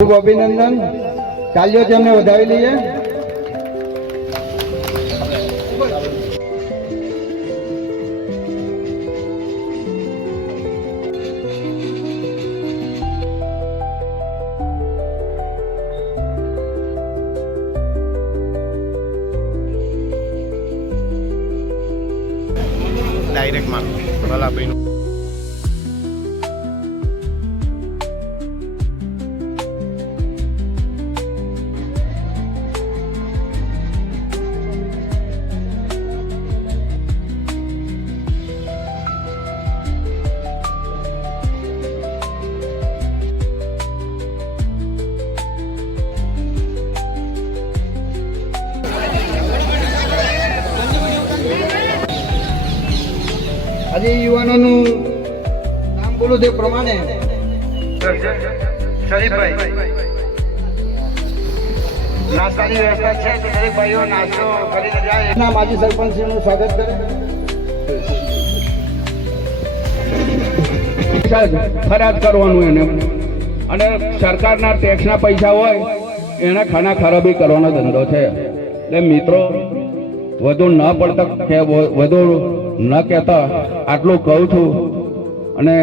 ખૂબ અભિનંદન. તાલીઓથી અમને વધાવી લઈએ. ડાયરેક્ટમાં ભલાભાઈનું આજે યુવાનોનું નામ બોલું તે પ્રમાણે શરીફભાઈ નાસ્તાની વ્યવસ્થા છે તો દરેક ભાઈઓ નાસ્તો કરીને જાય. એના માજી સરપંચનું સ્વાગત કરે. ફરિયાદ કરવાનું એને અને સરકારના ટેક્સના પૈસા હોય એને ખાના ખરાબી કરવાનો ધંધો છે. એટલે મિત્રો વધુ ન પડતા કે વધુ ન કહેતા આટલું કહું છું. અને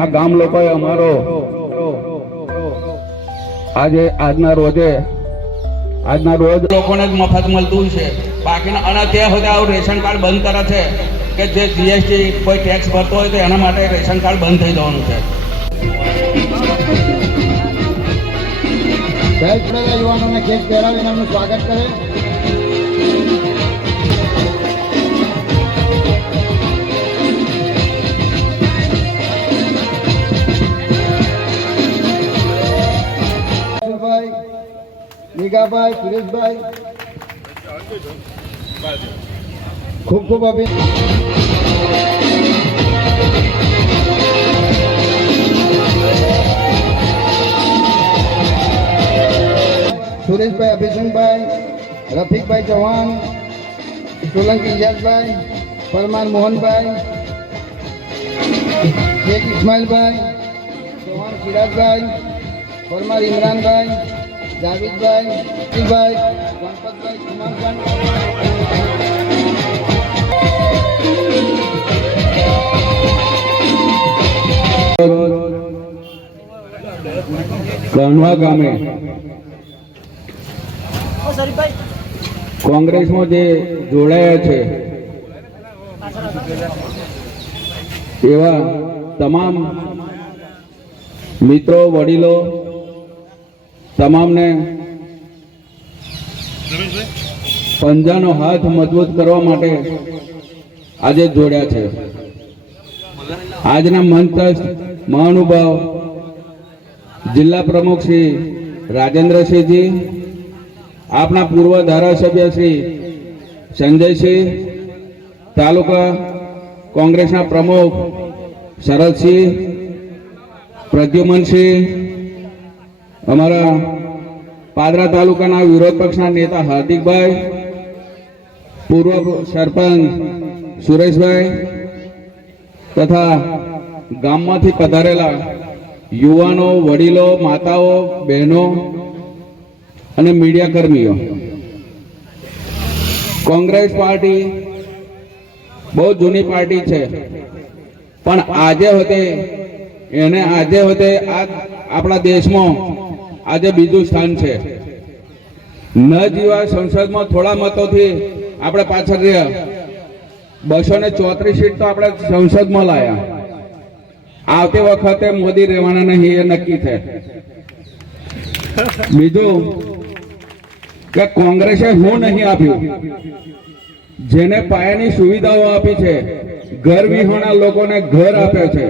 આ ગામ લોકોએ અમારો આજના રોજ લોકોને જ મફત મળતું છે. બાકીના અને ત્યાં સુધી આવું રેશન કાર્ડ બંધ કરે છે કે જે જીએસટી કોઈ ટેક્સ ભરતો હોય તો એના માટે રેશન કાર્ડ બંધ થઈ જવાનું છે. યુવાનોને કેક પહેરાવીને એમનું સ્વાગત કરે. નિગાભાઈ, સુરેશભાઈ, ખૂબ ખૂબ સુરેશભાઈ, અભિષેકભાઈ, રફીકભાઈ ચૌહાણ, સોલંકી ઇજાજભાઈ, પરમાર મોહનભાઈ, શેખ ઇસ્માઇલભાઈ, ચૌહાણ સિરાજભાઈ, પરમાર ઇમરાનભાઈ, જાવેદભાઈ, ભાઈ, ગણપતભાઈ, કણવા ગામે કોંગ્રેસમાં જે જોડાયા છે એવા તમામ મિત્રો, વડીલો તમામને પંજાનો હાથ મજબૂત કરવા માટે આજે જોડ્યા છે. આજના મંચસ્થ મહાનુભાવ જિલ્લા પ્રમુખ શ્રી રાજેન્દ્રસિંહજી, આપણા પૂર્વ ધારાસભ્ય શ્રી સંજયસિંહ, તાલુકા કોંગ્રેસના પ્રમુખ શરદસિંહ, પ્રદ્યુમનસિંહ, અમારા પાદરા તાલુકાના વિરોધ પક્ષના નેતા હાર્દિકભાઈ, પૂર્વ સરપંચ સુરેશભાઈ તથા ગામમાંથી પધારેલા યુવાનો, વડીલો, માતાઓ, બહેનો અને મીડિયા કર્મીઓ. કોંગ્રેસ પાર્ટી બહુ જૂની પાર્ટી છે, પણ આજે હોતે આપણા દેશમાં આજે બીજું સ્થાન છે. ન જીવા સંસદમાં થોડા મતોથી આપણે પાછળ રહ્યા. 234 સીટ તો આપણે સંસદમાં લાયા. આવતી વખતે મોદી રહેવાના નહીં એ નક્કી છે. બીજું કે કોંગ્રેસે હું નહીં આપ્યું, જેને પાયાની સુવિધાઓ આપી છે. ઘર વિહોણા લોકોને ઘર આપ્યા છે.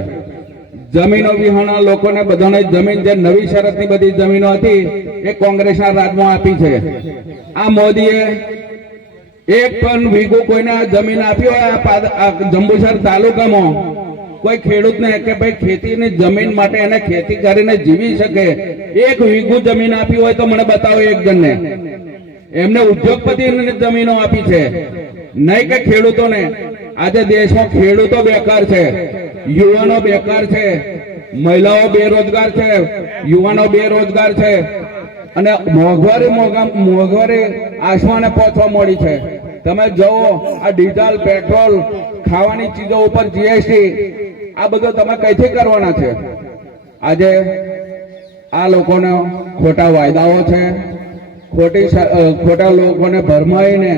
જમીનો વિહોણા લોકોને બધાને જમીન, જે નવી શરતની બધી જમીનો હતી એ કોંગ્રેસના રાજમાં આપી છે. આ મોદીએ એક પણ વીઘો કોઈને જમીન આપી હોય આ જંબુસર તાલુકામાં કોઈ ખેડૂતને કે ભાઈ ખેતીની જમીન માટે એને ખેતી કરીને જીવી શકે એક વીઘો જમીન આપી હોય તો મને બતાવો એક જણને. એમને ઉદ્યોગપતિને જમીનો આપી છે, નહીં કે ખેડૂતોને. આજે દેશમાં ખેડૂતો બેકાર છે, યુવાનો બેકાર છે, મહિલાઓ બેરોજગાર છે, યુવાનો બેરોજગાર છે અને મોંઘવારી આસમાને પહોંચવા મળી છે. તમે જુઓ આ ડીઝલ, પેટ્રોલ, ખાવાની ચીજો ઉપર જીએસટી, આ બધું તમે કઈથી કરવાના છે? આજે આ લોકોને ખોટા વાયદાઓ છે, ખોટા લોકોને ભરમાઈને,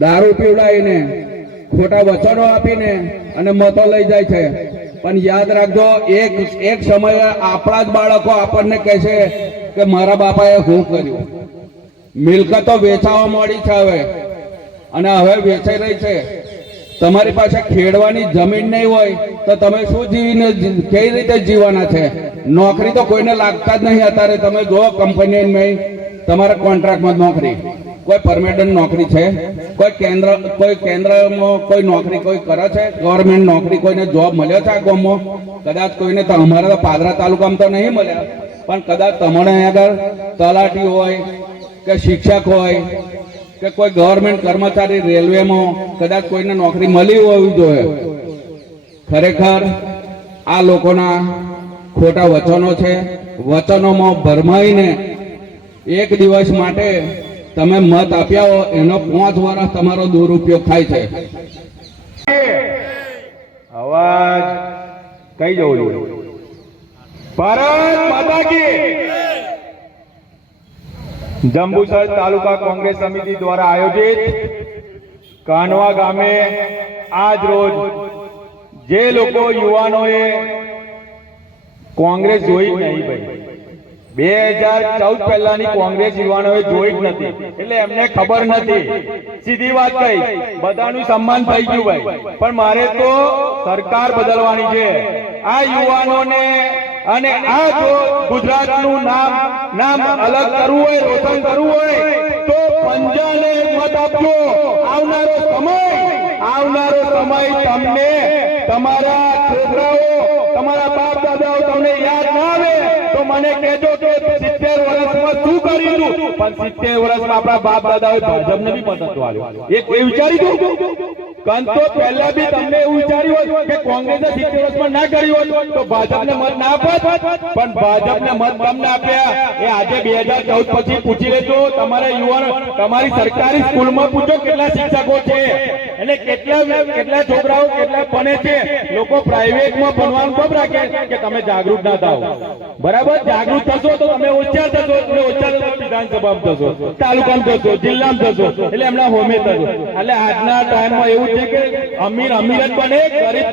દારૂ પીવડાવીને, ખોટા વચનો આપીને અને મતો લઈ જાય છે. પણ યાદ રાખજો, એક સમયે આપણા જ બાળકો આપણને કહેશે કે મારા બાપાએ શું કર્યું. મિલકતો વેચાવા મળી છે હવે, અને હવે વેચાઈ રહી છે. તમારી પાસે ખેડવાની જમીન નહીં હોય તો તમે શું જીવીને કઈ રીતે જીવવાના છે? નોકરી તો કોઈને લાગતા જ નહીં. અત્યારે તમે જો કંપનીમાં તમારા કોન્ટ્રાક્ટમાં નોકરી, કોઈ પરમેનન્ટ નોકરી છે? કોઈ કેન્દ્રમાં કોઈ નોકરી કોઈ કરે છે? ગવર્મેન્ટ નોકરી કોઈને જોબ મળ્યો છે આ ગામમાં? કદાચ કોઈને, તો અમારા તો પાદરા તાલુકામાં તો નહીં મળ્યા, પણ કદાચ તમારે અહીંયા આગળ તલાટી હોય કે શિક્ષક હોય કે કોઈ ગવર્મેન્ટ કર્મચારી રેલવેમાં કદાચ કોઈને નોકરી મળી હોવી જોઈએ. ખરેખર આ લોકોના ખોટા વચનો છે. વચનોમાં ભરમાઈને એક દિવસ માટે તમે મત આપ્યા હો, એનો 5 વર્ષ તમારો દુરુપયોગ થાય છે. અવાજ કઈ જવું જોઈએ? ભારત માતા કી. જંબુસર તાલુકા કોંગ્રેસ સમિતિ દ્વારા આયોજિત કાનવા ગામે આજ રોજ જે લોકો યુવાનોએ કોંગ્રેસ જોઈ જ નહીં ભાઈ, 2014 પહેલાની કોંગ્રેસ યુવાનોએ જોઈ જ નથી, એટલે એમને ખબર નથી. સીધી વાત કહી, બધાનું સન્માન થઈ ગયું ભાઈ, પણ મારે તો સરકાર બદલવાની છે. આ યુવાનોને અને આ જો ગુજરાતનું નામ અલગ કરવું હોય, રોશન કરવું હોય તો પંજાને મત આપજો. આવનારો સમય તમને તમારા છોકરાઓ, તમારા બાપ દાદાઓ તમને યાદ ના આવે તો મને કહેજો કે 70 વર્ષમાં શું કર્યું હતું. પણ 70 વર્ષમાં આપણા બાપ દાદાઓએ ભાજપને બી મત નતો આપ્યો. એ વિચારી દો કંતો પહેલા બી તમને એવું વિચાર્યું હોત કે કોંગ્રેસે 70 વર્ષમાં ના કર્યું હોત તો ભાજપને મત ના આપત, પણ ભાજપને મત તમને આપ્યા. એ આજે 2014 પછી પૂછી લેજો તમારા યુવાનો, તમારી સરકારી સ્કૂલમાં પૂછો કેટલા શિક્ષકો છે અને કેટલા છોકરાઓ કેટલા ભણે છે. લોકો પ્રાઇવેટમાં ભણવાનું કેમ રાખે કે તમે જાગૃત ના થાઓ. બરાબર, જાગૃત થશો તો તમે હોશિયાર થશો, એટલે હોશિયાર વિધાનસભામાં થશો, તાલુકામાં થશો, જિલ્લામાં થશો, એટલે એમના હોમે થશો. એટલે આજના ટાઈમમાં એવું છે કે અમીર જ બને,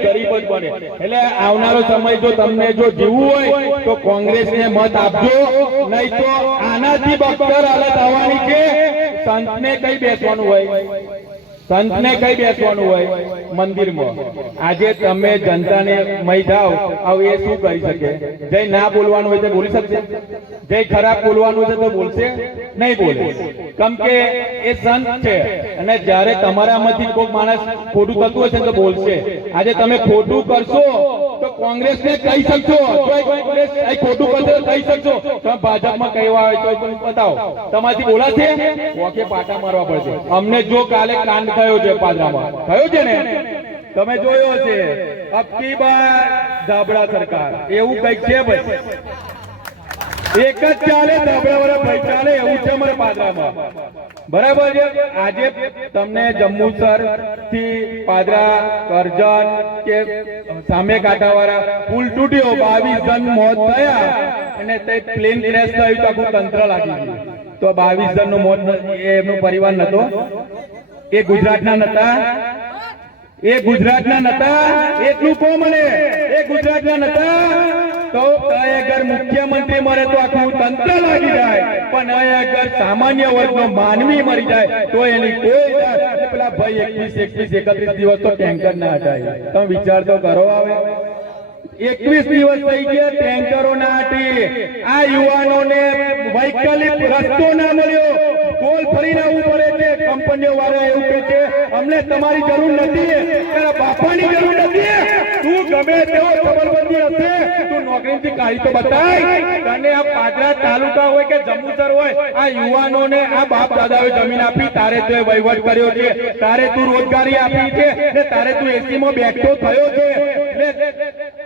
ગરીબ જ બને. એટલે આવનારો સમય જો તમને જો જીવવું હોય તો કોંગ્રેસને મત આપજો, નહીં તો આનાથી બદતર હાલત આવવાની છે. સંતને કઈ બેસવાનું હોય? મંદિરમાં. આજે તમે જનતાને મય થાવ, હવે એ શું કરી શકે? જય ના બોલવાનું હોય તો બોલી શકશે? જય ખરાબ બોલવાનું છે તો બોલશે? નહીં બોલે, કેમ કે એ સંત છે. અને જયારે તમારામાંથી કોઈ માણસ ખોટું કરતું હશે તો બોલશે. આજે તમે ખોટું કરશો તો કોંગ્રેસને કહી શકશો, કોંગ્રેસ ખોટું કરશે તો કહી શકશો. તમે ભાજપમાં કહેવા હોય તો બતાવો, તમારાથી બોલાશે? ઓકે, પાટા મારવા પડશે. અમને જો કાલે કાંડ થયો છે પાદરામાં, થયો છે ને, તમે જોયો છે. અબકી બાર ધાબળા સરકાર, એવું કઈક છે ભાઈ. એક જ ચાલે, ધાબળા વાળા ભાઈ ચાલે, એવું છે અમારે પાદરામાં. બરાબર છે. આજે તમને જંબુસર થી પાદરા, કરજણ કે સામે કાંઠાવાળા પુલ તૂટ્યો, 22 જણ મોત થયા અને તે પ્લેન ક્રેશ થયું તો આખું તંત્ર લાગી ગયું. તો 22 જણનું મોત એમનો પરિવાર નતો? એ ગુજરાતના નતા? એટલું કો મને, એ ગુજરાતના નતા? તો અગર મુખ્યમંત્રી મરે તો આખું તંત્ર લાગી જાય, પણ અગર સામાન્ય વર્ગનો માનવી મરી જાય તો એની કોઈ પેલા ભાઈ 21, 31 દિવસ તો ટેન્કર ના હટાય. તમે વિચાર તો કરો. આવે 21 દિવસ થઈ ગયા, ટેન્કરો ના હટી. આ યુવાનોને વૈકલ્પિક રસ્તો ના મળ્યો, ગોલ ફરીને આવવું પડે છે. કંપનીઓ વાળા એવું કહે છે અમને તમારી જરૂર નથી, તારા બાપાની જરૂર નથી. તું ગમે તેવો સબરબંધી હશે, તું નોકરીથી કાઢી તો બતાય. તને આ પાદરા તાલુકા હોય કે જંબુસર હોય, આ યુવાનોને આ બાપ દાદાએ જમીન આપી, તારે તું વહીવટ કર્યો છે, તારે તું રોજગારી આપી છે, ને તારે તું એસી માં બેઠો થયો છે.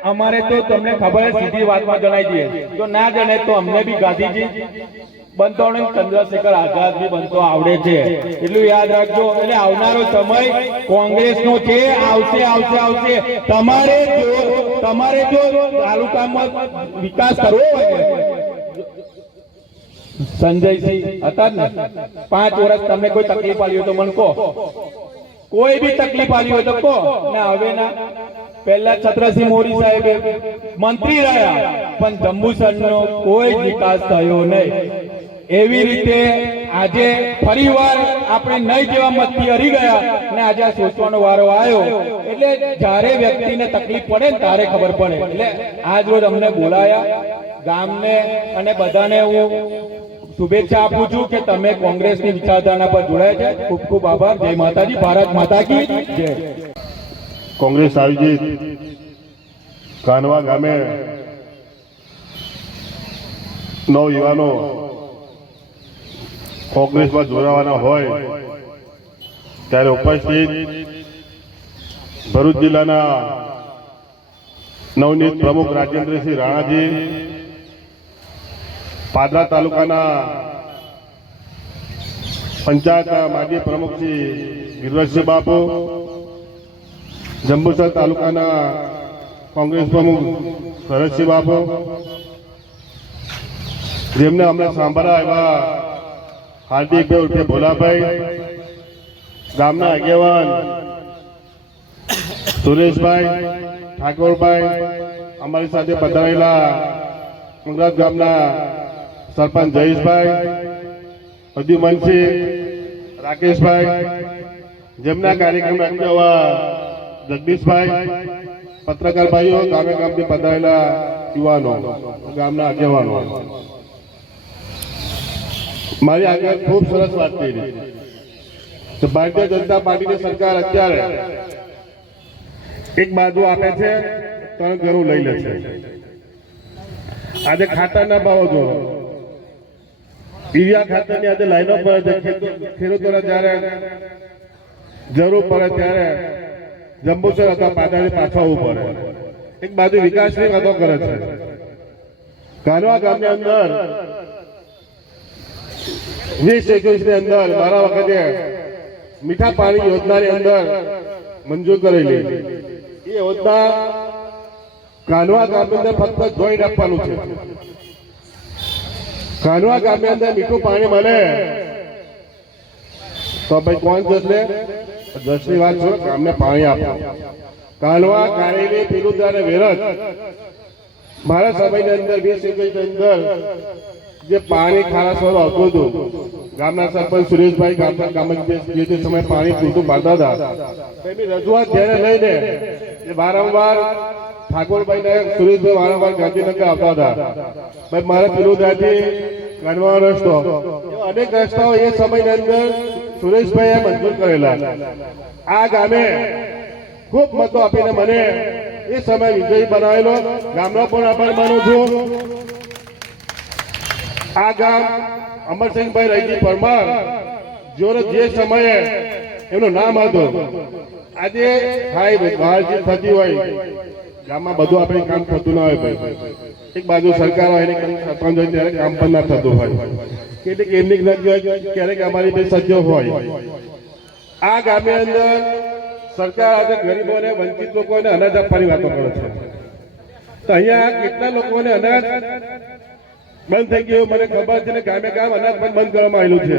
અમારે તો તમને ખબર છે, સીધી વાતમાં જણાવી દઈએ, જો ના જણે તો અમને બી ગાંધીજી બનતો ને ચંદ્રશેખર આઝાદ બી બનતો આવડે છે, એટલું યાદ રાખજો. એટલે આવનારો સમય કોંગ્રેસનો છે, આવશે આવશે આવશે. તમારે જો તાલુકામાં વિકાસ કરવો હોય ને, સંજયસિંહ હતા જ ને, 5 વર્ષ તમને કોઈ તકલીફ આવી હોય તો મને કહો, કોઈ બી તકલીફ આવી હોય તો કહો ને. હવે ના, પહેલા છત્રસિંહ મોરી સાહેબે મંત્રી રહ્યા પણ જંબુસરનો કોઈ વિકાસ થયો નહીં. એવી રીતે આજે ફરીવાર આપણે નહીં જેવા મતથી હરી ગયા ને આજે આ સોચવાનો વારો આવ્યો. એટલે જ્યારે વ્યક્તિને તકલીફ પડે ને ત્યારે ખબર પડે. એટલે આજ રોજ અમને બોલાયા, ગામને અને બધાને હું શુભેચ્છા આપું છું કે તમે કોંગ્રેસની વિચારધારા પર જોડાયા છે. ખૂબ ખૂબ આભાર. જય માતાજી. ભારત માતા કી જય. કોંગ્રેસ આયોજિત કાનવા ગામે 9 યુવાનો કોંગ્રેસમાં જોડાવાના હોય ત્યારે ઉપસ્થિત ભરૂચ જિલ્લાના નવનીત પ્રમુખ રાજેન્દ્રસિંહ રાણાજી, પાદરા તાલુકાના પંચાયત માજી પ્રમુખ શ્રી ગિરવરસિંહ બાપુ, જંબુસર તાલુકાના કોંગ્રેસ પ્રમુખ શરદસિંહ બાપુ, જેમને અમને સાંભળવા આવ્યા હાર્દિકભાઈ ઉર્ફે ભોલાભાઈ, ગામના આગેવાન સુરેશભાઈ ઠાકોરભાઈ, અમારી સાથે પધારેલા ઉમરાજ ગામના સરપંચ જયેશભાઈ, અધ્યુમનસિંહ, રાકેશભાઈ, જેમના કાર્યક્રમ રાખ્યા જગદીશભાઈ, પત્રકાર ભાઈઓ, ગામે ગામથી પધારેલા યુવાનો, ગામના આગેવાનો, મારી આગળ ખૂબ સરસ વાત કરી કે ભારતીય જનતા પાર્ટીની સરકાર અત્યારે એક બાજુ આપે છે, 3 ઘરો લઈ લે છે. આજે ખાતરના ભાવો જો, યુરિયા ખાતરની આજે લાઈનો પર ખેડૂતોને જયારે જરૂર પડે ત્યારે જંબુસર અથવા પાદાથી પાછા આવવું પડે. એક બાજુ વિકાસની વાતો કરે છે. કાનવા ગામની અંદર 2021 ની અંદર મારા વખતે મીઠા પાણી યોજનાની અંદર મંજૂર કરેલી એ યોજના કાનવા ગામની અંદર ફક્ત જોઈન્ટ આપવાનું છે. કાનવા ગામની અંદર મીઠું પાણી મળે તો ભાઈ કોણ જશે? જસની વાત છો, ગામને પાણી આપો. કાનવા, કારેલી, પીલુદા અને વેરજ મારા સમયની અંદર 2021 ની અંદર જે પાણી ખારા સ્વરૂપ આવતું હતું, ગામના સરપંચ સુરેશભાઈ ગામમાં જે તે સમય પાણી પૂરતું પાડતા હતા, એની રજૂઆત ધ્યાને લઈને એ વારંવાર ઠાકોરભાઈ ને સુરેશભાઈ વારંવાર ગાંધીનગર આવતા હતા. ભાઈ મારે પીલુદાથી કાનવા રસ્તો, અનેક રસ્તાઓ એ સમયની અંદર સુરેશભાઈએ મંજૂર કરેલા. આ ગામે ખૂબ મતો આપીને મને એ સમય વિજયી બનાવેલો. ગામનો પણ આભાર માનું છું. આ ગામ અમરસિંહભાઈ રહીજી પરમાર જે સમયે એમનું નામ હતું, આજે ખાઈ બહાર થતી હોય ગામમાં બધું આપણે કામ થતું ના હોય. ભાઈ એક બાજુ સરકાર હોય ને સરપંચ હોય ત્યારે કામ પણ ના થતું હોય, કેટલીક એમની નથી હોય, ક્યારેક અમારી બે સજ્જો હોય. આ ગામની અંદર સરકાર આજે ગરીબોને, વંચિત લોકોને અનાજ આપવાની વાતો કરે છે. તો અહીંયા કેટલા લોકોને અનાજ બંધ થઈ ગયું મને ખબર છે ને, ગામે ગામ અનાજ પણ બંધ કરવામાં આવેલું છે.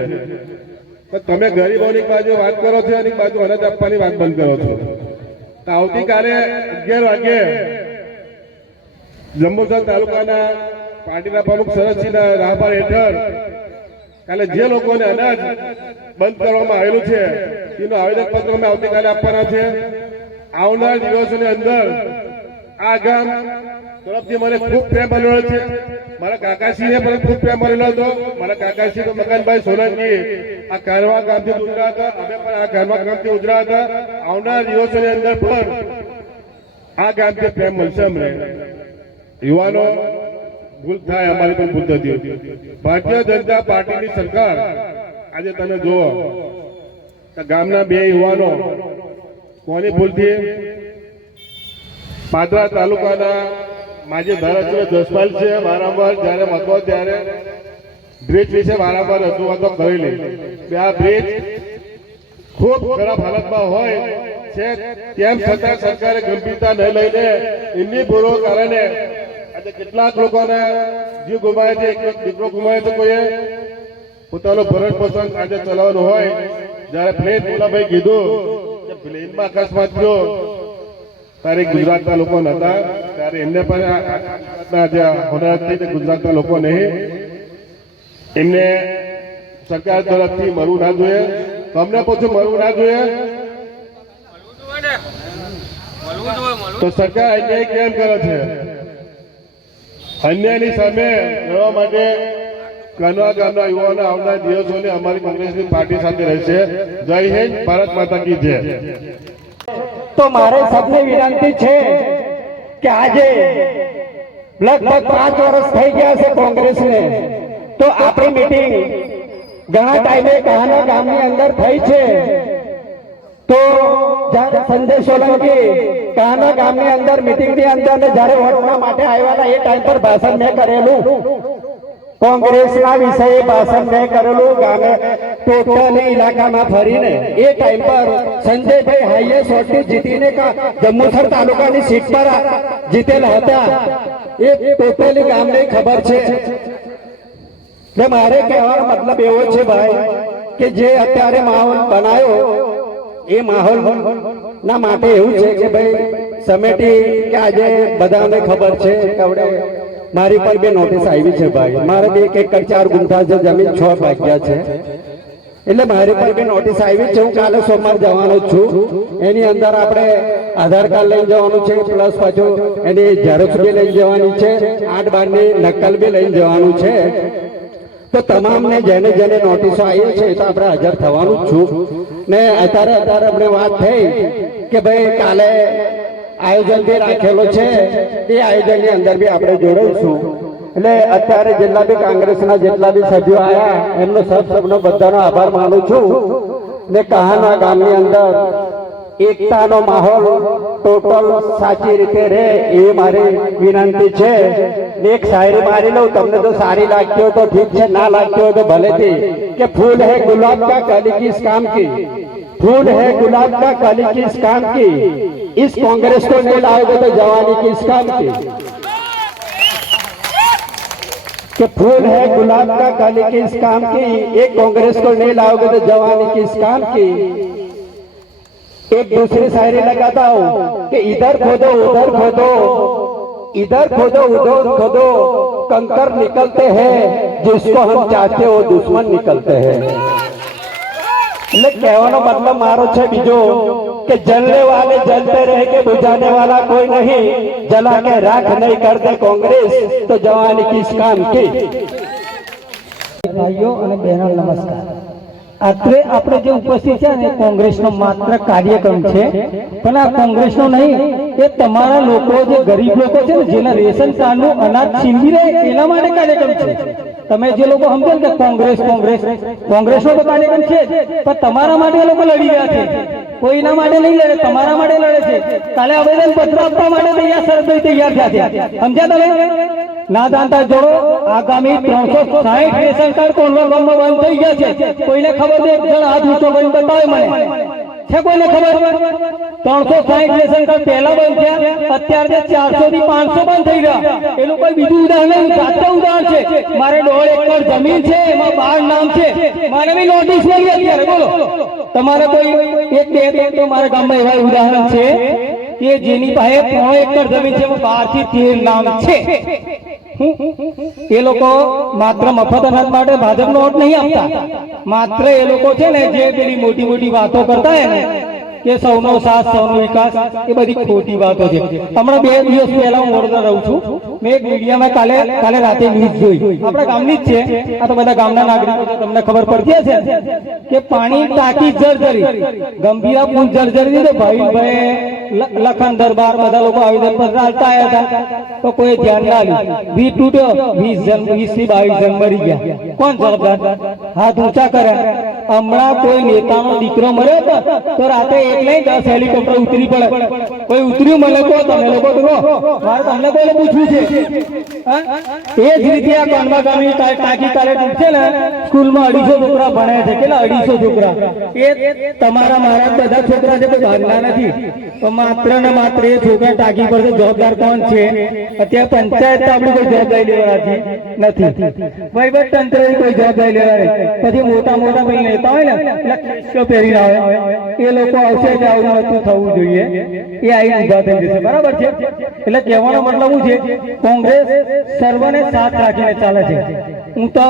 તો તમે ગરીબોની બાજુ વાત કરો છો અને બાજુ અનાજ આપવાની વાત બંધ કરો છો. તો આવતીકાલે 11 વાગે જંબુસર તાલુકાના પાર્ટીના પ્રમુખ શરદસિંહના રાહબર હેઠળ કાલે જે લોકોને અનાજ બંધ કરવામાં આવેલું છે એનું આવેદનપત્ર અમે આવતીકાલે આપવાના છે. આવનાર દિવસોની અંદર આ ગામ તરફથી મને ખૂબ પ્રેમ મળેલો છે. મારા કાકાશ્રીને પણ ખૂબ પ્રેમ મળેલો હતો. મારા કાકાશ્રી મકાનભાઈ સોલંકી આ કાનવા ગામથી ઉજરા હતા, અમે પણ આ કાનવા ગામથી ઉજરા હતા. આવનાર દિવસોની અંદર પણ આ ગામથી પ્રેમ મળશે અમને. યુવાનો, ભૂલ થાય, અમારી પણ ભૂલ થતી હતી. ભારતીય જનતા પાર્ટીની સરકાર આજે તમે જુઓ ગામના 2 યુવાનો કોની ભૂલથી પાદરા તાલુકાના માજી ધારાસભ્ય જસપાલ છે વારંવાર જ્યારે મતો ત્યારે બ્રિજ વિશે વારંવાર રજૂઆતો કરેલી કે આ બ્રિજ ખૂબ ખરાબ હાલતમાં હોય છે, તેમ છતાં સરકારે ગંભીરતા ન લઈને એમની ભૂલો કારણે આજે કેટલાક લોકોને જીવ ગુમાવે છે, એક દીકરો ગુમાવે છે, કોઈએ પોતાનું ભરણ પોષણ આજે ચલાવવાનું હોય. જયારે પ્લેન મુલાભાઈ કીધું કે પ્લેનમાં અકસ્માત થયો ત્યારે ગુજરાતના લોકો નતા, ત્યારે એમને પણ જે હોનારત થઈ તે ગુજરાતના લોકો નહીં, એમને સરકાર તરફથી મળવું ના જોઈએ. તો અમને પૂછું મળવું ના જોઈએ તો સરકાર અન્યાય કેમ કરે છે? અન્યાયની સામે લડવા માટે કનવા ગામના યુવાનો આવનાર દિવસોને અમારી કોંગ્રેસની પાર્ટી સાથે રહેશે. જય હિન્દ, ભારત માતા કી જય. તો મારે સૌને વિનંતી છે કે આજે લગભગ 5 વર્ષ થઈ ગયા છે કોંગ્રેસને, તો આપણી મીટિંગ ઘણા ટાઈમે કહાના ગામની અંદર થઈ છે. તો જ્યારે સંજય સોલંકી કહાના ગામની અંદર મીટિંગની અંદર ને જ્યારે વોટના માટે આવ્યા એ ટાઈમ પર ભાષણ મેં કરેલું, કોંગ્રેસના વિષયે ભાષણ મેં કરેલું ગામે ટોટલ ઇલાકામાં ફરીને. એ ટાઈમ પર સંજયભાઈ હાઈએસ્ટ વોટથી જીતીને જંબુસર તાલુકાની સીટ પર જીતેલા હતા. એ ટોટલી ગામને ખબર છે. એટલે મારે કહેવાનો મતલબ એવો છે ભાઈ કે જે અત્યારે માહોલ બનાવ્યો એ માહોલ ના માટે એવું છે કે ભાઈ સમેટી કે આજે બધાને ખબર છે કે મારી પર બે નોટિસ આવી છે ભાઈ. મારે 1 એકર 4 ગુંઠા છે જમીન 6 ભાગ્યા છે, એટલે મારી પર બે નોટિસ આવી છે. હું કાલે સોમવાર જવાનો છું. એની અંદર આપણે આધાર કાર્ડ લઈને જવાનું છે, પ્લસ પાછું એની ઝેરોક્ષ બી લઈને જવાની છે, 8/12ની નકલ બી લઈને જવાનું છે. તો તમામને જેને જેને નોટિસો આવી છે તો આપણે હાજર થવાનું છું. ને અત્યારે આપણે વાત થઈ કે ભાઈ કાલે આયોજન બી રાખેલો છે, એ આયોજનની અંદર બી આપણે જોડાઈશું. એટલે અત્યારે જેટલા બી કોંગ્રેસના જેટલા બી સભ્યો આવ્યા એમનો સબનો બધાનો આભાર માનું છું. ને કહાના ગામની અંદર એકતાનો માહોલ ટોટલ સાચી રીતે રહે એ મારી વિનંતી છે. એક શાયરી મારી લઉં, તમને તો સારી લાગતી હોય તો ઠીક છે, ના લાગતી હોય તો ભલેથી. કે ફૂલ है गुलाब का कली किस काम की, फूल है गुलाब का कली किस काम की, इस कांग्रेस को नहीं लाओगे तो जवानी किस काम की. कि फूल है गुलाब का कली किस काम की, एक कांग्रेस को नहीं लाओगे तो जवानी किस काम की. एक दूसरी शायरी लगाता हूँ कि इधर खोदो उधर खोदो, इधर खोदो उधर खोदो, कंकर निकलते हैं, जिसको हम चाहते हो दुश्मन निकलते हैं. એટલે કહેવાનો મતલબ મારો છે બીજો કે જલने वाले जलते रहे के बुझाने वाला कोई नहीं, जला के राख नहीं करते कांग्रेस तो जवानी किस काम की. ભાઈઓ અને બહેનો નમસ્કાર. અત્રે આપણે જે ઉપસ્થિત છે ને કોંગ્રેસનો માત્ર કાર્યક્રમ છે, પણ આ કોંગ્રેસનો નહીં, એ તમારા લોકો જે ગરીબ લોકો છે ને જેના રેશન કાર્ડનું અનાજ છીનવી રહે એના માટે કાર્યક્રમ છે. તમે જે લોકો સમજો કે કોંગ્રેસ કોંગ્રેસ કોંગ્રેસનો તો કાર્યક્રમ છે જ, પણ તમારા માટે એ લોકો લડી રહ્યા છે. કોઈના માટે નહીં લડે, તમારા માટે લડે છે. કાલે આવેદન પત્ર આપવા માટે તૈયાર શરતોય તૈયાર થયા છે. સમજ્યા તમે? ના જાણતા જોડો. આગામી 360 રેશન કાર્ડ કોનવા ગામમાં બંધ થઈ ગયા છે. કોઈને ખબર છે? એક જણ હાથ ઊંચો કરીને બતાવે મને. છે કોઈને ખબર? 360 રેશન કાર્ડ પહેલા બંધ થયા, અત્યારે 400 થી 500 બંધ થઈ રહ્યા. એનું કોઈ બીજું ઉદાહરણ નહીં, જાતે ઉદાહરણ છે. મારે 1.5 એકર જમીન છે, એમાં 12 નામ છે, મારે બી નોટિસ મળી અત્યારે. બોલો તમારે કોઈ 1-2 તો મારા ગામમાં એવા ઉદાહરણ છે કે જેની પાસે 3 એકર જમીન છે, એમાં 12 થી 13 નામ છે. એ લોકો માત્ર મફત અનાજ માટે ભાજપનો વોટ નહીં આપતા. માત્ર એ લોકો છે ને જે પેલી મોટી મોટી વાતો કરતા હોય ને કે સૌનો સાથ સૌનો વિકાસ, એ બધી ખોટી વાતો છે. હમણાં 2 દિવસ પહેલા હું વડોદરા રહું છું, મેં એક મીડિયામાં કાલે રાતે ન્યૂઝ જોઈ, આપણા ગામની જ છે. આ તો બધા ગામના નાગરિકો છે, તમને ખબર પડતી હશે કે પાણી ટાંકી જર્જરી, ગંભીરા પુલ જર્જરી. તો ભાઈ લખન દરબાર બધા લોકો આવેદન પત્ર આપતા આવ્યા હતા, તો કોઈ ધ્યાન ના આપ્યું. વી તૂટ્યો, 20 થી 22 જણ મરી ગયા. કોણ જવાબદાર? હાથ ઊંચા કર્યા. હમણાં કોઈ નેતાનો દીકરો મળ્યો હતો તો રાતે એક નહીં 10 હેલિકોપ્ટર ઉતરી પડે. કોઈ ઉતર્યું મને કહો, તમે લોકો કહો, મારે તમને કોઈને પૂછવું છે? હા? એ જ રીતે આ કાનવા ગામની ટાંકી તારે છે ને, સ્કૂલમાં 250 છોકરા ભણે છે. કેટલા? 250 છોકરા. એ તમારા મારા બધા છોકરા છે, કોઈ ભાગના નથી. તો માત્ર ને માત્ર એ છોકરા ટાંકી પર જવાબદાર કોણ છે? અત્યારે પંચાયત આપણી કોઈ જવાબદારી લેવા નથી, વહીવટ તંત્રની કોઈ જવાબદારી લેવા નહીં. પછી મોટા મોટા કોઈ નેતા હોય ને, એટલે કેસ્યો પહેરીને આવે, એ લોકો આવશે કે આવું નતું થવું જોઈએ, એ આવી ઉભા થઈ જશે. બરાબર છે? એટલે કહેવાનો મતલબ શું છે? કોંગ્રેસ સર્વને સાથ રાખીને ચાલે છે. હું તો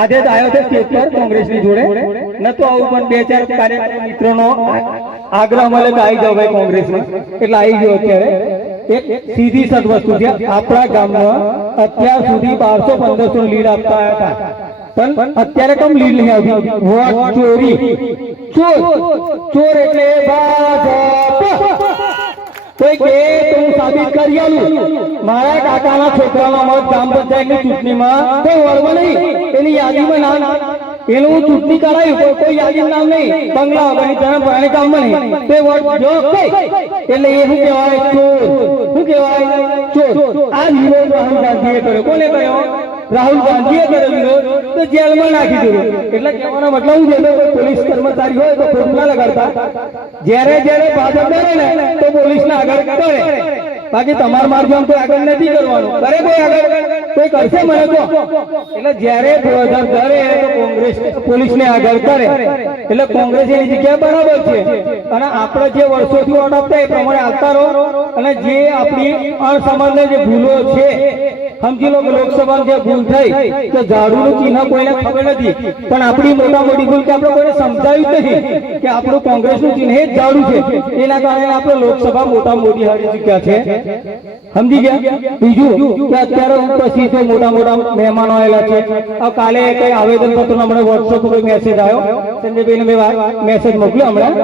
આજે જ આવ્યો છે સ્ટેજ પર કોંગ્રેસની જોડે, નતો આવું, પણ 2-4 કાર્યકર્તા મિત્રોનો આગ્રહ મળે કે આવી જાવ ભાઈ કોંગ્રેસમાં, એટલે આવી ગયો. અત્યારે એક સીધી સદ વસ્તુ છે, આપણા ગામમાં અત્યાર સુધી 1200-1500 લીડ આપતા હતા, પણ અત્યારે કમ લીડ નહીં આવતી? વોટ ચોરી. ચોર એટલે ભાજપ. કોઈ કે તો હું સાબિત કરી આલું. મારા કાકાના છોકરાના મત ગ્રામ પંચાયતની ચૂંટણીમાં કોઈ વળવો નહીં, એની યાદીમાં નામ, એનું હું ચૂંટણી કરાયું, કોઈ યાદીમાં નામ નહીં, બંગલા વગરની જન્મ પરાણે કામમાં નહીં, તે વોટ જો એટલે એ શું કહેવાય? ચોર. શું કહેવાય? ચોર. આ વિરોધ રાહુલ ગાંધીએ કર્યો. કોને કર્યો? રાહુલ ગાંધીએ કર્યો વિરોધ, તો જેલમાં નાખી દીધો. એટલે કહેવાનો મતલબ શું છે? કોઈ પોલીસ કર્મચારી હોય તો ખોટ ના લગાડતા, જ્યારે ભાજપ કરે ને તો પોલીસને આગળ કરે. બાકી તમારા માર્ગમાં કોઈ આગળ નથી કરવાનું. કરે કોઈ આગળ? કોઈ કરશે મને તો? એટલે જ્યારે 2000 કરે તો કોંગ્રેસ પોલીસને આગળ કરે, એટલે કોંગ્રેસ એની જગ્યાએ બરાબર છે. અને આપણે જે વર્ષોથી વોટ આપતા એ પ્રમાણે આવતા રહો. અને જે આપણી અણસામાન્ય જે ભૂલો છે, સમજી લો કે લોકસભામાં જે ભૂલ થઈ કે ઝાડુનું ચિહ્ન કોઈને ખબર નથી, પણ આપણી મોટા મોટી ભૂલ કે આપણે કોઈને સમજાવ્યું જ નહીં કે આપણું કોંગ્રેસનું ચિહ્ન એ જ ઝાડુ છે. એના કારણે આપણે લોકસભા મોટા મોટી હારી ચૂક્યા છે. સમજી ગયા? બીજું કે અત્યારે પછી તો મોટા મોટા મહેમાનો આવેલા છે. કાલે કઈ આવેદન પત્ર હમણાં વોટ્સએપ પર મેસેજ આવ્યો, સંજયભાઈને મેં મેસેજ મોકલ્યો હમણાં.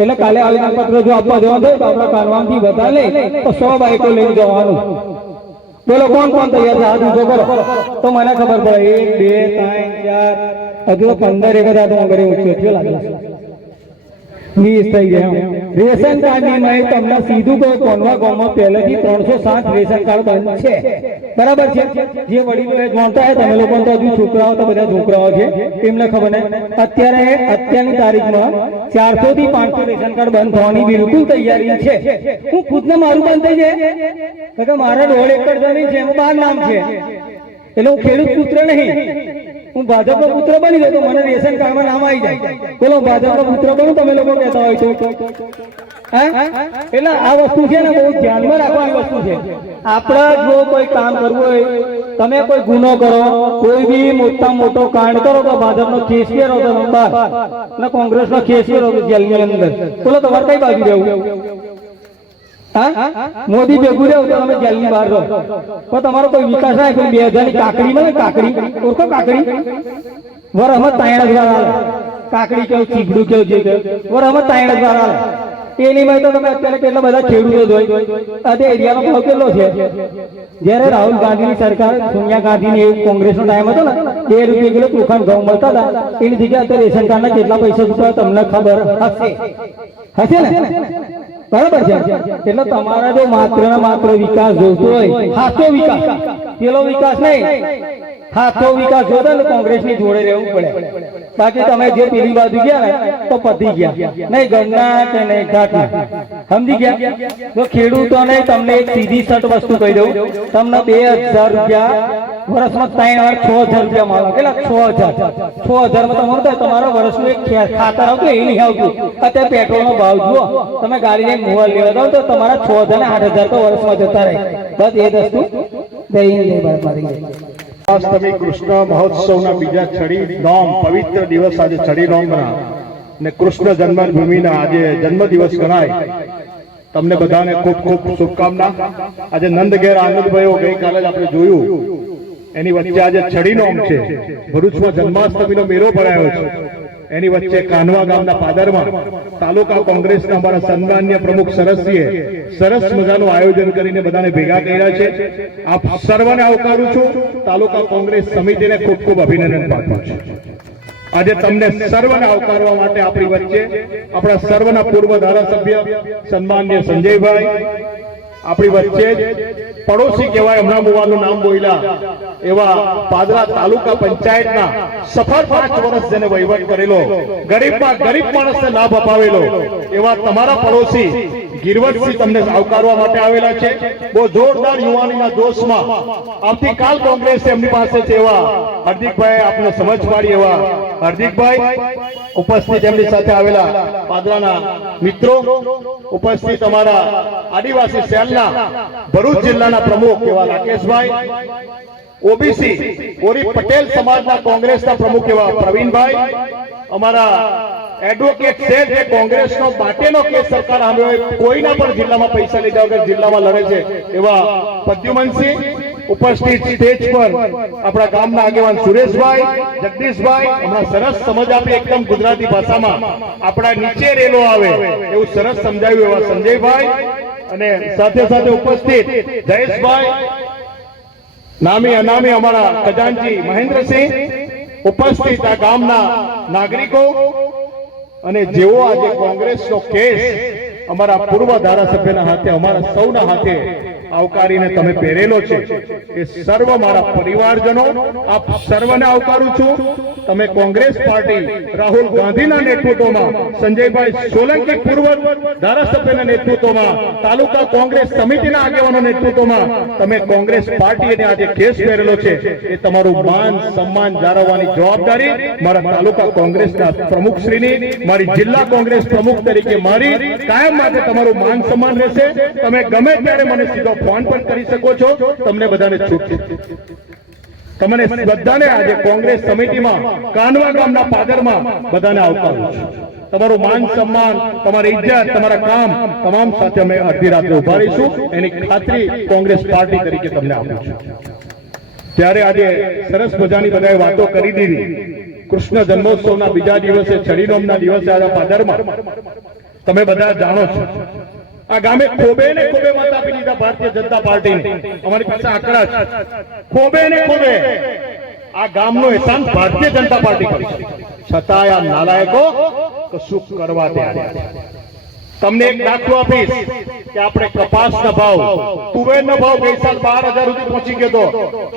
એટલે કાલે આવેદન પત્ર જો આપવા જવાનું થાય તો આપણા કાનવાનથી બધા લઈ તો 100 બાઈકો લઈને જવાનું. બોલો કોણ કોણ તૈયાર છે? હાથ ઊંચો કરો તો મને ખબર પડે. 1 2 3 4 હજુ 15 હું ઘરે ઊંચો થયો લાગે છે. 20 થઈ ગયા. રેશન કાર્ડની મેં તમને સીધું કહ્યું, કોનવા ગામમાં પહેલેથી 307 રેશન કાર્ડ બંધ છે. બરાબર છે? જે વડીલો એ જાણતા હોય, તમે લોકો તો હજુ છોકરાઓ તો બધા છોકરાઓ છે, એમને ખબર નહીં. અત્યારની તારીખમાં 400 થી 500 રેશન કાર્ડ બંધ થવાની બિલકુલ તૈયારી છે. હું ખુદને મારું બંધ થઈ જાય કે મારા 1.5 એકર જમીન છે, એમાં 12 નામ છે, એટલે હું ખેડૂત પુત્ર નહીં. હું ભાજપનો પુત્ર બની ગયો તો મને રેશન કાર્ડમાં નામ આવી જાય. બોલો ભાજપનો પુત્ર બનું તમે લોકો કહેતા હોય તો? એટલે આ વસ્તુ છે ને, બહુ ધ્યાનમાં રાખવાની વસ્તુ છે. આપણે જો કોઈ કામ કરવું હોય, તમે કોઈ ગુનો કરો, કોઈ બી મોટો કાંડ કરો તો ભાજપનો કેસ કરો તો બહાર, અને કોંગ્રેસનો કેસ કરો તો જેલની અંદર. બોલો તમારે કઈ બાજુ રહેવું? મોદી ભેગું રહેવું તો તમે જેલની બહાર રહો. પણ તમારો કોઈ વિકાસ થાય, કોઈ 2000 ની કાકડી મળે, કાકડી ઓળખો? કાકડી વરહમત 63 વાર આવે. કાકડી કેવું, ચીગડું કેવું, જે કેવું વરહમત 63 વાર આવે. એની માં તો તમે અત્યારે કેટલા બધા ખેડૂતો જોઈ, આ એરિયાનો ભાવ કેટલો છે? જયારે રાહુલ ગાંધીની સરકાર, સોનિયા ગાંધીની કોંગ્રેસનો ટાઈમ હતો ને, 2 રૂપિયા કિલો ચોખા ઘઉં મળતા હતા, એની જગ્યાએ અત્યારે રેશન કાર્ડના કેટલા પૈસા ચૂકવા તમને ખબર હશે ને? બરાબર છે? એટલે તમારા જો માત્ર ને માત્ર વિકાસ જોઈતો હોય, સાચો વિકાસ, પેલો વિકાસ નહીં, સાચો વિકાસ જોતો ને કોંગ્રેસની જોડે રહેવું પડે. બાકી તમે જે પેલી બાજુ ગયા ને તો પતી ગયા, નહીં ગણના કે નહીં ઘાટના. સમજી ગયા? તો ખેડૂતોને તમને એક સીધી સટ વસ્તુ કહી દઉં, તમને 2000 રૂપિયા વર્ષમાં 3 વાર 6000 રૂપિયા મળે. કેટલા? 6000 માં તમારા વર્ષનું એક ખાતર આવતું, એ નહીં આવતું. અત્યારે પેટ્રોલનો ભાવ જુઓ, તમે ગાડી લઈને મોબાઈલ લેવા જાઓ તો તમારા 6000 ને 8000 તો વર્ષમાં જતા રહે. બસ એ વસ્તુ અષ્ટમી કૃષ્ણ મહોત્સવના બીજા છડી નોમ પવિત્ર દિવસ આજે છડી નોમના ને કૃષ્ણ જન્મભૂમિના આજે જન્મદિવસ ગણાય. તમને બધાને ખૂબ ખૂબ શુભકામના. આજે નંદ ઘેર આનંદભાઈઓ ગઈકાલે જ આપણે જોયું, એની વચ્ચે આજે છડી નોમ છે. ભરૂચમાં જન્માષ્ટમીનો મેળો ભરાયો છે. એની વચ્ચે કાનવા ગામના પાદરમાં તાલુકા કોંગ્રેસના અમારા સન્માનીય પ્રમુખ સરસજીએ સરસ મજાનું આયોજન કરીને બધાને ભેગા કર્યા છે. આપ સર્વને આવકારું છું. તાલુકા કોંગ્રેસ સમિતિને ખૂબ ખૂબ અભિનંદન પાઠવું છું. આજે તમને સર્વને આવકારવા માટે આપણી વચ્ચે આપણા સર્વના પૂર્વ ધારાસભ્ય સન્માનીય સંજયભાઈ આપણી વચ્ચે જ પડોશી કહેવાય, હમણાં મુવાનું નામ બોલ્યા એવા પાદરા તાલુકા પંચાયતના સફળ 5 વર્ષ જેને વહીવટ કરેલો, ગરીબમાં ગરીબ માણસને લાભ અપાવેલો એવા તમારા પડોશી ગિરવટસિંહ તમને આવકારવા માટે આવેલા છે. બહુ જોરદાર યુવાનીના જોશમાં આવતીકાલ કોંગ્રેસ એમની પાસે છે એવા હાર્દિકભાઈ આપને સમજ પાડી એવા હાર્દિકભાઈ ઉપસ્થિત, એમની સાથે આવેલા પાદરાના મિત્રો ઉપસ્થિત, અમારા આદિવાસી સેલના ભરૂચ જિલ્લાના પ્રમુખ એવા રાકેશભાઈ, ઓબીસી ઓરી પટેલ સમાજના કોંગ્રેસના પ્રમુખ એવા પ્રવીણભાઈ, અમારા એડવોકેટ છે જે કોંગ્રેસનો બાટેનો કેસ સરકાર સામે કોઈના પણ જિલ્લામાં પૈસા લીધા વગર જિલ્લામાં લડે છે એવા પ્રદ્યુમનસિંહ, ઉપસ્થિત સ્ટેજ પર આપણા ગામના આગેવાન સુરેશભાઈ, જગદીશભાઈ, હમણાં સરસ સમજ આપી એકદમ ગુજરાતી ભાષામાં આપણા નીચે રેલો આવે એવું સરસ સમજાવ્યું એવા સંજયભાઈ, અને સાથે સાથે ઉપસ્થિત જયેશભાઈ, નામી અનામી અમારા ખજાનજી મહેન્દ્રસિંહ, ઉપસ્થિત આ ગામના નાગરિકો, અને જેવો આજે કોંગ્રેસનો કેસ અમારા પૂર્વ ધારાસભ્યના હાથે, અમારા સૌના હાથે આવકારીને તમે પહેરેલો છે એ સર્વ મારા પરિવારજનો આપ સર્વને આવકારું છું. તમે કોંગ્રેસ પાર્ટી રાહુલ ગાંધીના નેતૃત્વમાં, સંજયભાઈ સોલંકી પૂર્વ ધારાસભ્યના નેતૃત્વમાં, તાલુકા કોંગ્રેસ સમિતિના આગેવાનો નેતૃત્વમાં તમે કોંગ્રેસ પાર્ટીને આજે કેસ પહેરેલો છે એ તમારું માન સન્માન જાળવવાની જવાબદારી મારા તાલુકા કોંગ્રેસના પ્રમુખશ્રીની, મારી જિલ્લા કોંગ્રેસ પ્રમુખ તરીકે મારી કાયમ માટે તમારું માન સન્માન રહેશે. તમે ગમે ત્યારે મને સીધો ફોન પણ કરી શકો છો. તમને બધાને છૂટ છે. તમને બધાને આજે કોંગ્રેસ સમિતિમાં કાનવા ગામના પાદરમાં બધાને આવકારું છું. તમારું માન સન્માન, તમારી ઇજ્જત, તમારા કામ તમામ સાથે અમે અડધી રાત્રે ઉભા રહીશું એની ખાતરી કોંગ્રેસ પાર્ટી તરીકે તમને આપું છું. ત્યારે આજે સરસ મજાની બધાએ વાતો કરી દીધી. કૃષ્ણ જન્મોત્સવના બીજા દિવસે, છડીનોમના દિવસે આજે પાદરમાં તમે બધા જાણો છો આ ગામે ખોબે ને ખોબે મત આપી દીધા ભારતીય જનતા પાર્ટીને. અમારી પાસે આંકડા છે. ખોબે ને ખોબે આ ગામનો એહસાન ભારતીય જનતા પાર્ટી કરી છે. છતાંય આ નાલાયકો કશું કરવા તૈયાર નથી. તમને એક દાખલો આપીશ કે આપણે કપાસના ભાવ, તુવેરના ભાવ ગઈ સાલ 12,000 સુધી પહોંચી ગયો તો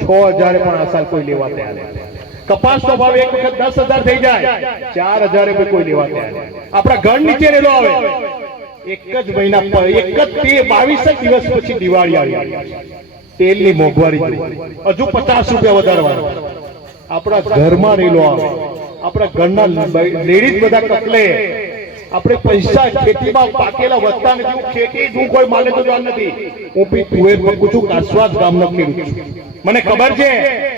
6,000 પણ આ સાલ કોઈ લેવા તૈયાર નથી. કપાસનો ભાવ એક વખત 10,000 થઈ જાય, 4,000 કોઈ લેવા તૈયાર નથી. આપણા ઘર નીચે રેલો આવે, એક જ મહિના પર, એક જ 22 દિવસ પછી દિવાળી આવી, તેલની મોંઘવારી જોઈ, હજુ 50 રૂપિયા વધારવાના. આપણા ઘરમાં રેલો આવે, આપણા ઘરના લેડીઝ બધા કકલે, આપણે પૈસા ખેતીમાં પાકેલા વધતા નથી. ખેતી હું કોઈ માલે તો જાણ નથી. હું બી તુવેર પકું છું, કાસવાસ ગામનો ખેડૂત છું. મને ખબર છે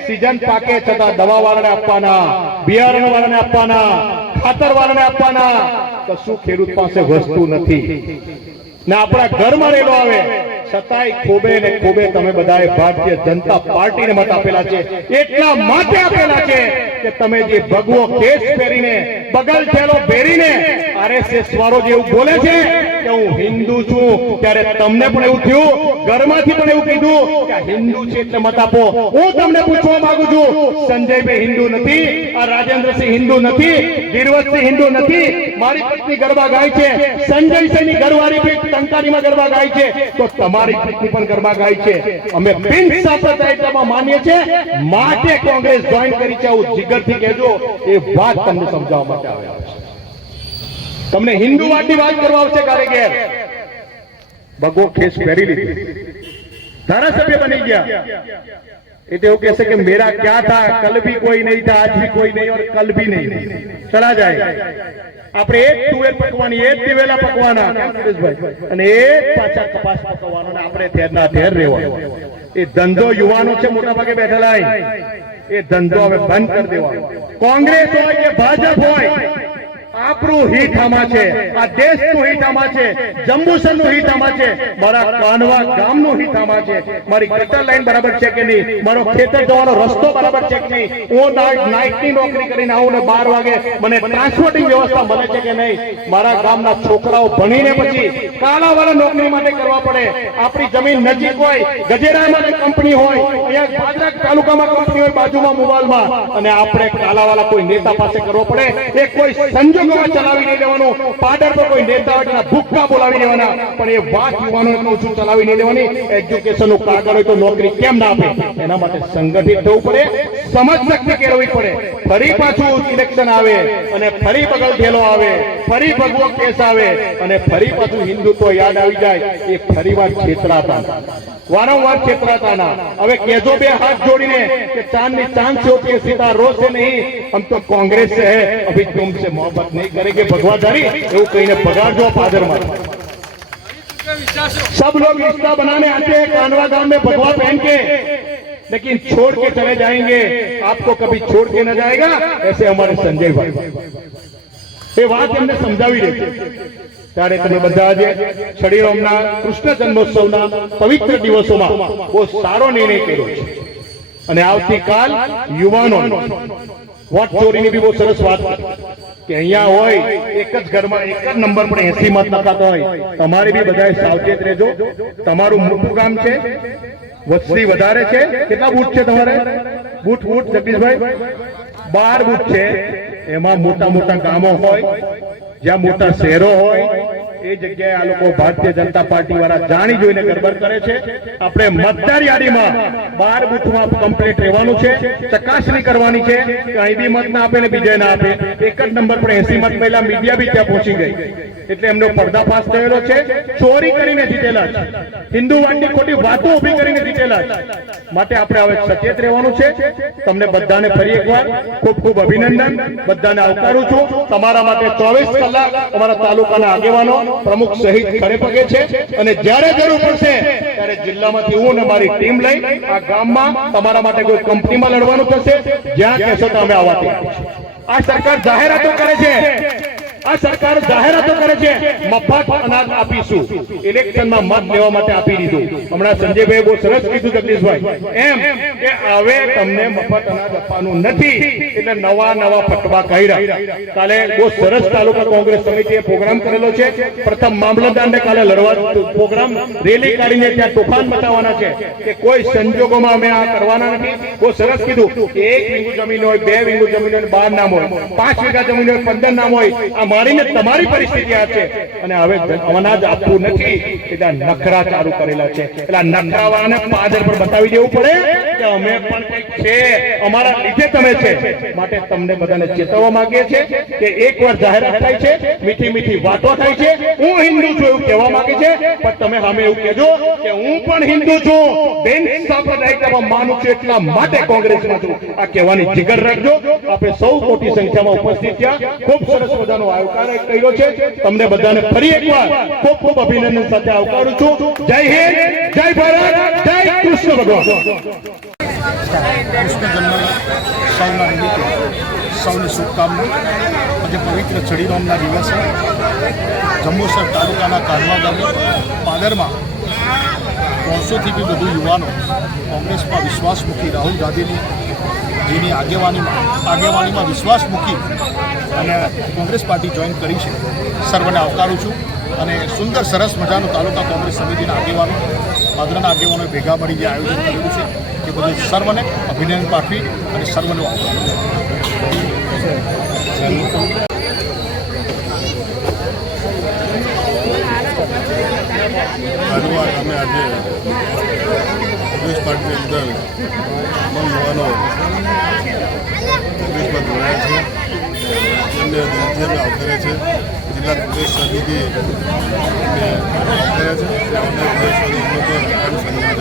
સીઝન પાકે છતાં દવા વાળાને આપવાના, બિયારણ વાળાને આપવાના, ખાતર વાળાને આપવાના, કશું ખેડૂત પાસે વસ્તુ નથી. ને આપણા ઘરમાં રહેલો આવે છતાંય ખોબે ને ખોબે તમે બધાએ ભારતીય જનતા પાર્ટીને મત આપેલા છે. એટલા માટે આપેલા છે કે તમે જે ભગવો કેસ પહેરીને, બગલ થેલો પહેરીને આરએસએસ વાળો જે એવું બોલે છે કે હું હિન્દુ છું, ત્યારે તમને પણ એવું થયું, ઘરમાંથી પણ એવું કીધું કે હિન્દુ છે એટલે મત આપો. હું તમને પૂછવા માંગુ છું, સંજયભાઈ હિન્દુ નથી, આ રાજેન્દ્રસિંહ હિન્દુ નથી, ગિરવતસિંહ હિન્દુ નથી. મારી પત્ની ગરબા ગાય છે, સંજયસિંહની ઘરવાળી બી ટંકારીમાં ગરબા ગાય છે, તો તમારી પત્ની પણ ગરબા ગાય છે. અમે બિન સાંપ્રદાયિકતામાં માનીએ છીએ, માટે કોંગ્રેસ જોઈન કરી છે. આવું જીગરથી કહેજો, એ વાત તમને સમજાવવા માટે આવ્યા છે. તમને હિન્દુવાદની વાત કરવા આવશે કારીગર. ભગવો ખેસ પહેરી લીધી, ધારાસભ્ય બની ગયા, એટલે એવું કહેશે કે મેરા ક્યા થા, કલ ભી કોઈ નહીં થા, આજ ભી કોઈ નહીં, ઓર કલ ભી નહીં. ચલા જાય. આપણે એક તુવેર પકવાની, એક દિવેલા પકવાના, અને એક પાછા કપાસ પકવવાનો, અને આપણે ઠેરના ઠેર રહેવાનું. એ ધંધો યુવાનો છે મોટા ભાગે બેઠેલા, એ ધંધો હવે બંધ કરી દેવાનો. કોંગ્રેસ હોય કે ભાજપ હોય, આપણું હિત આમાં છે, આ દેશનું હિત આમાં છે, જંબુસરનું હિત આમાં છે, મારા કાનવા ગામનું હિત આમાં છે, મારી ગટર લાઈન બરાબર છે કે નહીં, મારો ખેતર જવાનો રસ્તો બરાબર છે કે નહીં, હું નાઇટની નોકરી કરીને આવું ને 12 વાગે મને ટ્રાન્સપોર્ટિંગ વ્યવસ્થા મળે છે કે નહીં, મારા ગામના છોકરાઓ ભણીને પછી કાલાવાળા નોકરી માટે કરવા પડે, આપણી જમીન નજીક હોય, ગજેરામાં કંપની હોય, અહીંયા પાદરા તાલુકામાં કંપની હોય, બાજુમાં મોબાઈલમાં, અને આપણે કાલાવાળા કોઈ નેતા પાસે કરવો પડે, એ કોઈ સંજોગોમાં ચલાવી નહીં દેવાનું, પાદર પર કોઈ નેતા હોય તેના ભૂક્કા બોલાવી દેવાના, પણ એ વાત યુવાનો કહું છું ચલાવી નહીં દેવાની, એજ્યુકેશનનું કાગળ હોય તો નોકરી કેમ ના આપે, એના માટે સંગઠિત થવું પડે, સમજ શક્તિ કેળવવી પડે, ફરી પાછું ઇલેક્શન આવે અને ફરી બગલ ઢેલો આવે, ફરી ભગવો કેસ આવે અને ફરી પાછું હિન્દુત્વ યાદ આવી જાય, એ ફરીવાર છેતરાતા, वारंवार छेतराता ना। હવે કેજો બે હાથ જોડીને કે ચાંદની ચાંદ से होती है सितारों से नहीं, हम तो कांग्रेस से है, अभी तुमसे मोहब्बत नहीं करेंगे भगवाधारी, એવું કહીને પગારજો પાદરમાં। सब लोग रिश्ता बनाने आते हैं कानवा गांव में भगवा पहन के, लेकिन छोड़ के चले जाएंगे, आपको कभी छोड़ के न जाएगा, ऐसे हमारे संजय भाई ये बात हमने समझावी रही। ત્યારે તમે બધા આજે છડીરામના કૃષ્ણ જન્મોત્સવના પવિત્ર દિવસોમાં બહુ સારો નિર્ણય કર્યો છે, અને આવતીકાલ યુવાનો વોટ ચોરીની બી બહુ સરસ વાત કે અહીંયા હોય એક જ ઘરમાં એક જ નંબર પર 80 મત નખાતા હોય, તમારે બી બધાએ સાવચેત રહેજો। તમારું મોટું ગામ છે, વસ્તી વધારે છે, કેટલા બૂથ છે તમારે? બૂથ જગદીશભાઈ 12 બૂથ છે, એમાં મોટા મોટા ગામો હોય, જ્યાં મોટા શહેરો હોય, એ જગ્યાએ આ લોકો ભારતીય જનતા પાર્ટી વાળા જાણી જોઈને ગડબડ કરે છે। આપણે મતદાર યાદીમાં 12 બૂથમાં કમ્પ્લીટ રહેવાનું છે, ચકાસણી કરવાની છે કે અહીં બી મત ના આપે ને બીજે ના આપે। એક જ નંબર પર 80 મત પહેલા મીડિયા બી ત્યાં પહોંચી ગઈ, એટલે એમનો પર્દાફાશ થયેલો છે, ચોરી કરીને જીતેલા છે, હિન્દુવાદની ખોટી વાતો ઊભી કરીને જીતેલા છે। માટે આપણે હવે સચેત રહેવાનું છે। તમને બધાને ફરી એકવાર ખૂબ ખૂબ અભિનંદન, બધાને આવકારું છું। તમારા માટે 24 કલાક અમારા તાલુકાના આગેવાનો પ્રમુખ સહિત ખડે પગે છે, અને જ્યારે જરૂર પડશે ત્યારે જિલ્લામાંથી હું અને મારી ટીમ લઈ આ ગામમાં તમારા માટે કોઈ કંપનીમાં લડવાનું થશે, જ્યાં કહેશો તો અમે આવવા તૈયાર છીએ। આ સરકાર જાહેરાતો કરે છે, આ સરકાર જાહેરાતો કરે છે મફત અનાજ આપીશું, ઇલેક્શનમાં મત લેવા માટે આપી દીધું। હમણાં સંજયભાઈ બહુ સરસ કીધું જગદીશભાઈ એમ કે હવે તમને મફત અનાજ આપવાનું નથી, એટલે નવા નવા ફટવા કાઢ્યા। કાલે બહુ સરસ તાલુકા કોંગ્રેસ સમિતિએ પ્રોગ્રામ કરેલો છે, પ્રથમ મામલતદારને કાલે લડવા પ્રોગ્રામ રેલી કાઢીને ત્યાં તોફાન મચાવવાના છે કે કોઈ સંજોગોમાં અમે આ કરવાના નથી। બહુ સરસ કીધું કે 1 વીઘુ જમીન હોય, 2 વીઘુ જમીન હોય, 12 નામ હોય, 5 વીઘા જમીન હોય, 15 નામ હોય, મારીને તમારી પરિસ્થિતિ આ છે, અને હવે અનાજ આપવું નથી, એટલે નખરા ચાલુ કરેલા છે। એટલે નખરાવાળાને પાદર પર બતાવી દેવું પડે કે અમે પણ કંઈક છે, અમારા લીધે તમે છે। માટે તમને બધાને ચેતવવા માંગીએ છીએ કે એકવાર જાહેરાત થાય છે, મીઠી મીઠી વાતો થાય છે, હું હિન્દુ છું એવું કહેવા માંગે છે, પણ તમે સામે એવું કહેજો કે હું પણ હિન્દુ છું, બેન સાંપ્રદાયિકતામાં માનું છું, એટલા માટે કોંગ્રેસમાં છું, આ કહેવાની જીગર રાખજો। આપણે સૌ મોટી સંખ્યામાં ઉપસ્થિત થયા, ખૂબ સરસ મજાનો આવકાર કર્યો છે। તમને બધાને ફરી એકવાર ખૂબ ખૂબ અભિનંદન સાથે આવકારું છું। જય હિન્દ, જય ભારત, જય કૃષ્ણ ભગવાન। કૃષ્ણ જન્મોત્સવના નિમિત્તે સૌને શુભકામના। આજે પવિત્ર છડીરામના દિવસે જંબુસર તાલુકાના કાનવા ગામે પાદરમાં 300થી બી વધુ યુવાનો કોંગ્રેસમાં વિશ્વાસ મૂકી રાહુલ ગાંધીની આગેવાનીમાં વિશ્વાસ મૂકી અને કોંગ્રેસ પાર્ટી જોઈન કરી છે। સર્વને આવકારું છું, અને સુંદર સરસ મજાનું તાલુકા કોંગ્રેસ સમિતિના આગેવાનો, પાદરાના આગેવાનો ભેગા મળી જે આયોજન કરેલું છે, તે બધું સર્વને અભિનંદન પાઠવી અને સર્વને આવકારું છું। કાનવા ગામે આજે કોંગ્રેસ પાર્ટીની અંદર યુવાનો કોંગ્રેસમાં જોડાયા છે, એમને દિલથી અમે આવકારે છે। જિલ્લા કોંગ્રેસ સમિતિ એમને આવકારે છે, અમને કોંગ્રેસવાદી યુવાનો પર સન્માન